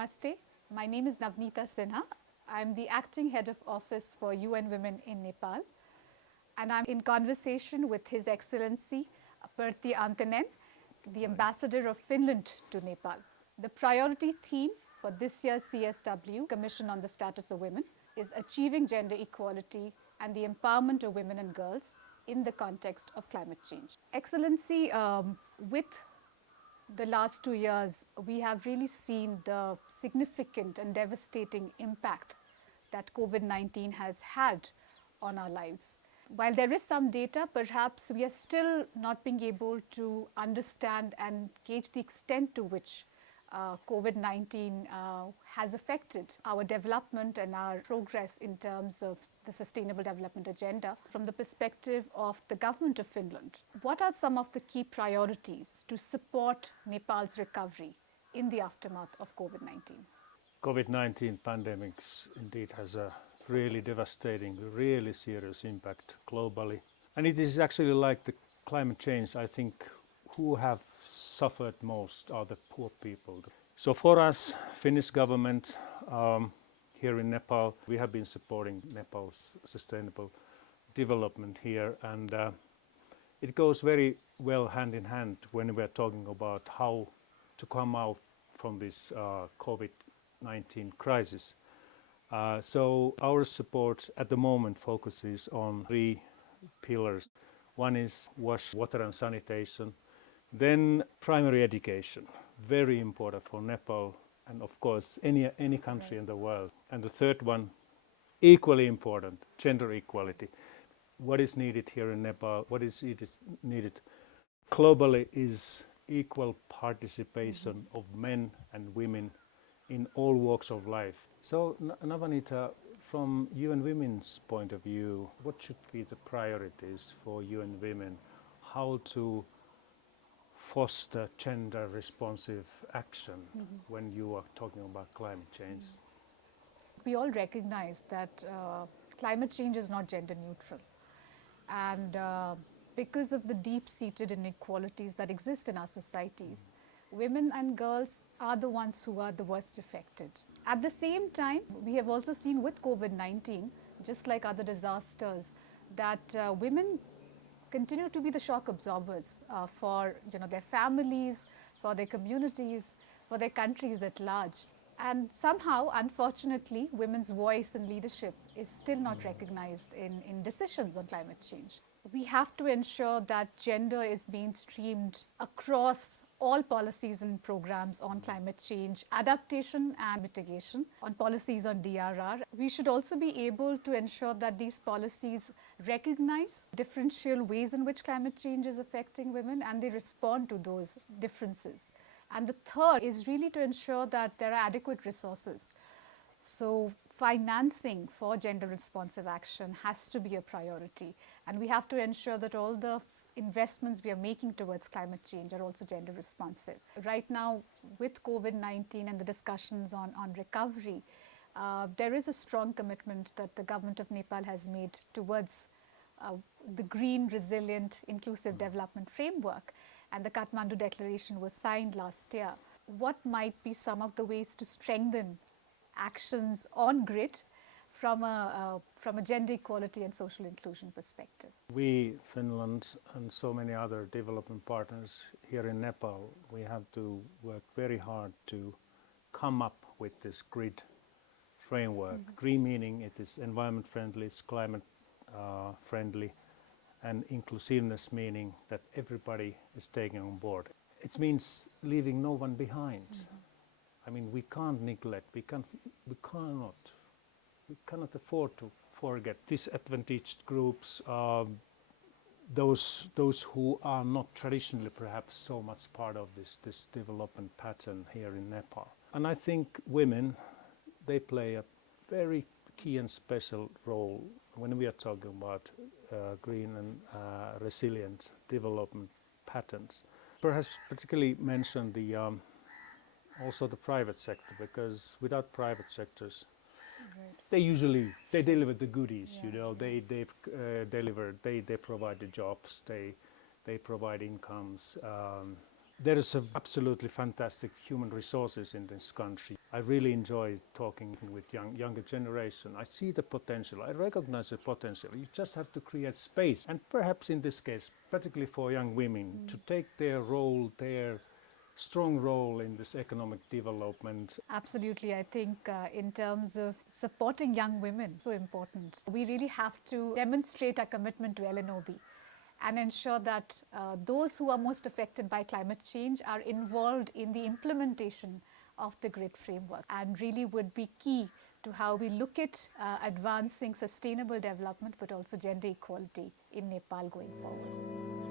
Namaste, my name is Navanita Sinha. I'm the Acting Head of Office for UN Women in Nepal, and I'm in conversation with His Excellency Pertti Anttinen, the Ambassador of Finland to Nepal. The priority theme for this year's CSW, Commission on the Status of Women, is achieving gender equality and the empowerment of women and girls in the context of climate change. Excellency, with the last 2 years, we have really seen the significant and devastating impact that COVID-19 has had on our lives. While there is some data, perhaps we are still not being able to understand and gauge the extent to which COVID-19 has affected our development and our progress in terms of the Sustainable Development Agenda from the perspective of the government of Finland. What are some of the key priorities to support Nepal's recovery in the aftermath of COVID-19? COVID-19 pandemic indeed has a really devastating, really serious impact globally. And it is actually like the climate change, I think, who have suffered most are the poor people. So for us, Finnish government here in Nepal, we have been supporting Nepal's sustainable development here, and it goes very well hand in hand when we are talking about how to come out from this COVID-19 crisis. So our support at the moment focuses on 3 pillars. One is water and sanitation. Then primary education, very important for Nepal and of course any country in the world. And the third one, equally important, gender equality. What is needed here in Nepal, what is needed globally is equal participation of men and women in all walks of life. So Navanita, from UN Women's point of view, what should be the priorities for UN Women? How to foster gender responsive action when you are talking about climate change? We all recognize that climate change is not gender neutral, and because of the deep-seated inequalities that exist in our societies, women and girls are the ones who are the worst affected. At the same time, we have also seen with COVID-19, just like other disasters, that women continue to be the shock absorbers for their families, for their communities, for their countries at large. And somehow, unfortunately, women's voice and leadership is still not recognized in decisions on climate change. We have to ensure that gender is mainstreamed across all policies and programs on climate change, adaptation and mitigation, on policies on DRR. We should also be able to ensure that these policies recognize differential ways in which climate change is affecting women and they respond to those differences. And the third is really to ensure that there are adequate resources. So financing for gender responsive action has to be a priority, and we have to ensure that all the investments we are making towards climate change are also gender responsive. Right now, with COVID-19 and the discussions on recovery, there is a strong commitment that the government of Nepal has made towards the green, resilient, inclusive development framework, and the Kathmandu Declaration was signed last year. What might be some of the ways to strengthen actions on grid from a gender equality and social inclusion perspective? We, Finland and so many other development partners here in Nepal, we have to work very hard to come up with this grid framework. Green meaning it is environment friendly, it's climate friendly, and inclusiveness meaning that everybody is taken on board. It means leaving no one behind. I mean, we can't neglect, we cannot afford to forget disadvantaged groups, those who are not traditionally perhaps so much part of this development pattern here in Nepal. And I think women, they play a very key and special role when we are talking about green and resilient development patterns. Perhaps particularly mention also the private sector, because without private sectors, they deliver the goodies. They provide the jobs, they provide incomes, There is a absolutely fantastic human resources in this country. I really enjoy talking with younger generation. I see the potential. I recognize the potential. You just have to create space, and perhaps in this case, particularly for young women, to take their role, their strong role in this economic development. Absolutely. I think in terms of supporting young women, so important. We really have to demonstrate our commitment to LNOB and ensure that those who are most affected by climate change are involved in the implementation of the grid framework, and really would be key to how we look at advancing sustainable development but also gender equality in Nepal going forward.